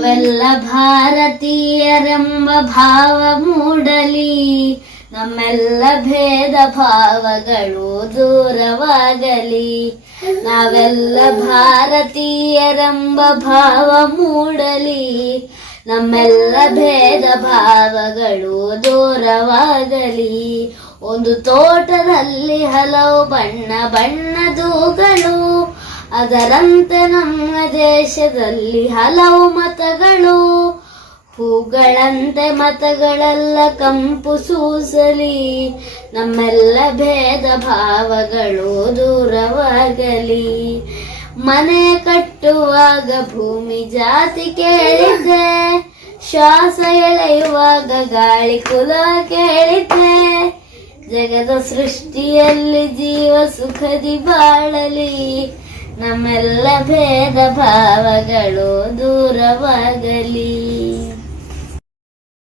ನಾವೆಲ್ಲ ಭಾರತೀಯರೆಂಬ ಭಾವ ಮೂಡಲಿ, ನಮ್ಮೆಲ್ಲ ಭೇದ ಭಾವಗಳು ದೂರವಾಗಲಿ. ನಾವೆಲ್ಲ ಭಾರತೀಯರೆಂಬ ಭಾವ ಮೂಡಲಿ, ನಮ್ಮೆಲ್ಲ ಭೇದ ಭಾವಗಳು ದೂರವಾಗಲಿ. ಒಂದು ತೋಟದಲ್ಲಿ ಹಲವು ಬಣ್ಣ ಬಣ್ಣದೂಗಳು, ಅದರಂತೆ ನಮ್ಮ ದೇಶದಲ್ಲಿ ಹಲವು ಮತಗಳು. ಹೂಗಳಂತೆ ಮತಗಳೆಲ್ಲ ಕಂಪು ಸೂಸಲಿ, ನಮ್ಮೆಲ್ಲ ಭೇದ ಭಾವಗಳು ದೂರವಾಗಲಿ. ಮನೆ ಕಟ್ಟುವಾಗ ಭೂಮಿ ಜಾತಿ ಕೇಳಿದೆ, ಶ್ವಾಸ ಎಳೆಯುವಾಗ ಗಾಳಿ ಕುಲ ಕೇಳಿದೆ. ಜಗದ ಸೃಷ್ಟಿಯಲ್ಲಿ ಜೀವ ಸುಖದಿ ಬಾಳಲಿ, ನಮ್ಮೆಲ್ಲ ಭೇದ ಭಾವಗಳು ದೂರವಾಗಲಿ.